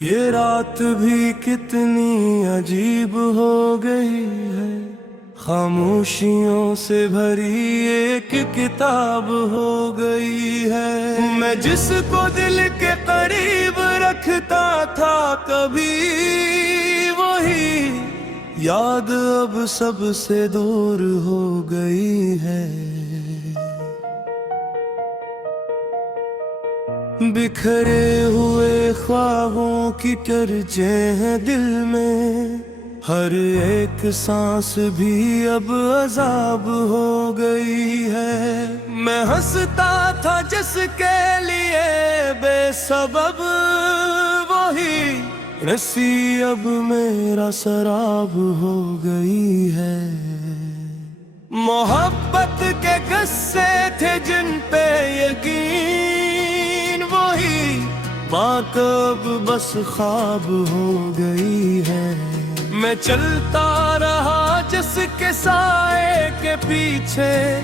یہ رات بھی کتنی عجیب ہو گئی ہے، خاموشیوں سے بھری ایک کتاب ہو گئی ہے۔ میں جس کو دل کے قریب رکھتا تھا کبھی، وہی یاد اب سب سے دور ہو گئی ہے۔ بکھرے ہوئے خواہوں کی چرچیں ہیں دل میں، ہر ایک سانس بھی اب عذاب ہو گئی ہے۔ میں ہنستا تھا جس کے لیے بے سبب، وہی رسی اب میرا سراب ہو گئی ہے۔ محبت کے قصے تھے جن پہ یقین، وہی بات اب بس خواب ہو گئی ہے۔ میں چلتا رہا جس کے سائے کے پیچھے،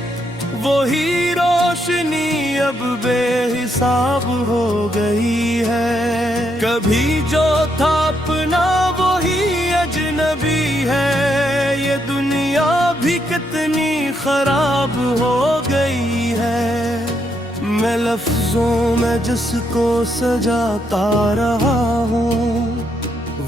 وہی روشنی اب بے حساب ہو گئی ہے۔ کبھی جو تھا اپنا وہی اجنبی ہے، یہ دنیا بھی کتنی خراب ہو گئی ہے۔ میں لفظوں میں جس کو سجاتا رہا ہوں،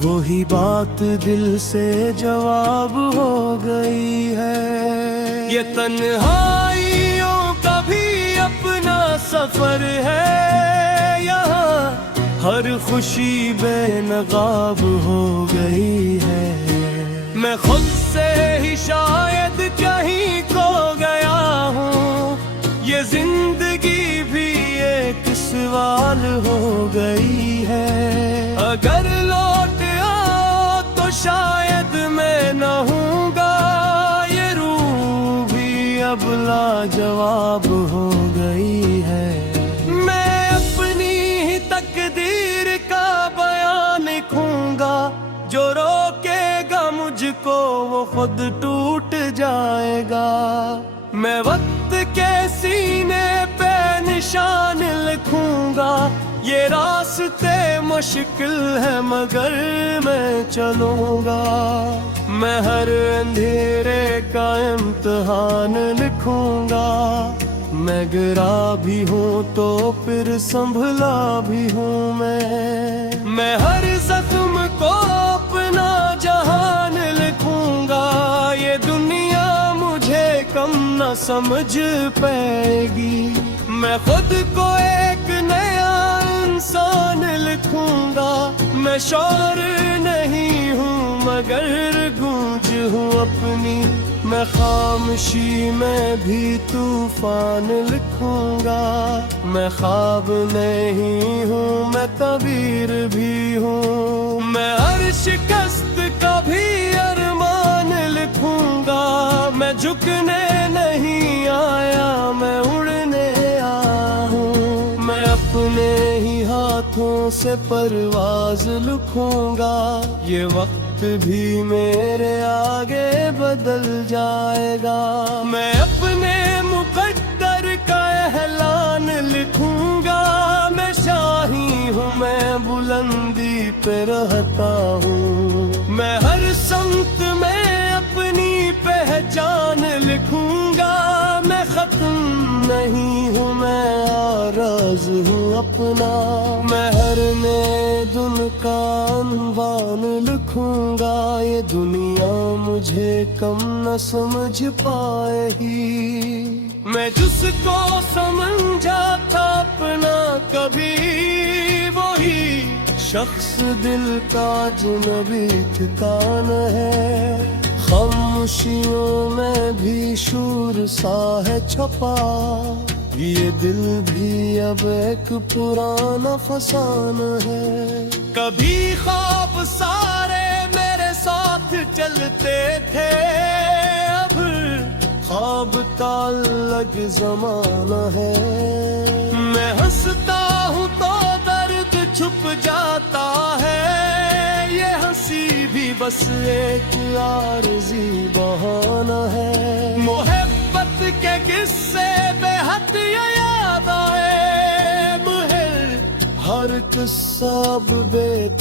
وہی بات دل سے جواب ہو گئی ہے۔ یہ تنہائیوں کا بھی اپنا سفر ہے، یہاں ہر خوشی بے نقاب ہو گئی ہے۔ میں خود سے ہی شاید کہیں کھو گیا ہوں، یہ زندگی بھی ایک سوال ہو گئی ہے۔ اگر لوٹ آؤ تو شاید میں نہ ہوں گا، یہ روح بھی اب لاجواب ہو گئی ہے۔ میں اپنی ہی تقدیر کا بیان لکھوں گا، جو روکے گا مجھ کو وہ خود ٹوٹ جائے گا۔ میں وقت کے سینے پہ نشان لکھوں گا، یہ راستے مشکل ہے مگر میں چلوں گا۔ میں ہر اندھیرے کا امتحان لکھوں گا، میں گرا بھی ہوں تو پھر سنبھلا بھی ہوں۔ میں ہر زخم کو اپنا جہان لکھوں گا، یہ دنیا مجھے کم نہ سمجھ پائے گی۔ میں خود کو ایک نیا انسان لکھوں گا، میں شعر نہیں ہوں مگر گونج ہوں اپنی۔ میں خاموشی میں بھی طوفان لکھوں گا، میں خواب نہیں ہوں میں تعبیر بھی ہوں۔ میں ہر شکست کا بھی ارمان لکھوں گا، میں جھکنے نہیں آیا میں اڑنے آیا ہوں۔ میں اپنے ہی ہاتھوں سے پرواز لکھوں گا، یہ وقت بھی میرے آگے بدل جائے گا۔ میں اپنے مقدر کا اعلان لکھوں گا، میں شاہی ہوں میں بلندی پہ رہتا ہوں۔ میں ہر سمت میں اپنی پہچان لکھوں گا، میں ختم نہیں ہوں میں آراز ہوں اپنا۔ میں ہر نئے دن کا عنوان لکھوں گا، یہ دنیا مجھے کم نہ سمجھ پائے گی۔ میں جس کو سمجھا تھا اپنا کبھی، وہی شخص دل کا اجنبی ٹھکان ہے۔ خاموشیوں میں بھی شور سا ہے چھپا، یہ دل بھی اب ایک پرانا فسانہ ہے۔ کبھی خواب سارے میرے ساتھ چلتے تھے، اب خواب کا الگ زمانہ ہے۔ میں ہنستا ہوں تو درد چھپ جاتا ہے، یہ ہنسی بھی بس ایک عارضی بہانہ ہے۔ محبت کے قصے بے حد یاد آئے، ہر قصہ اب بے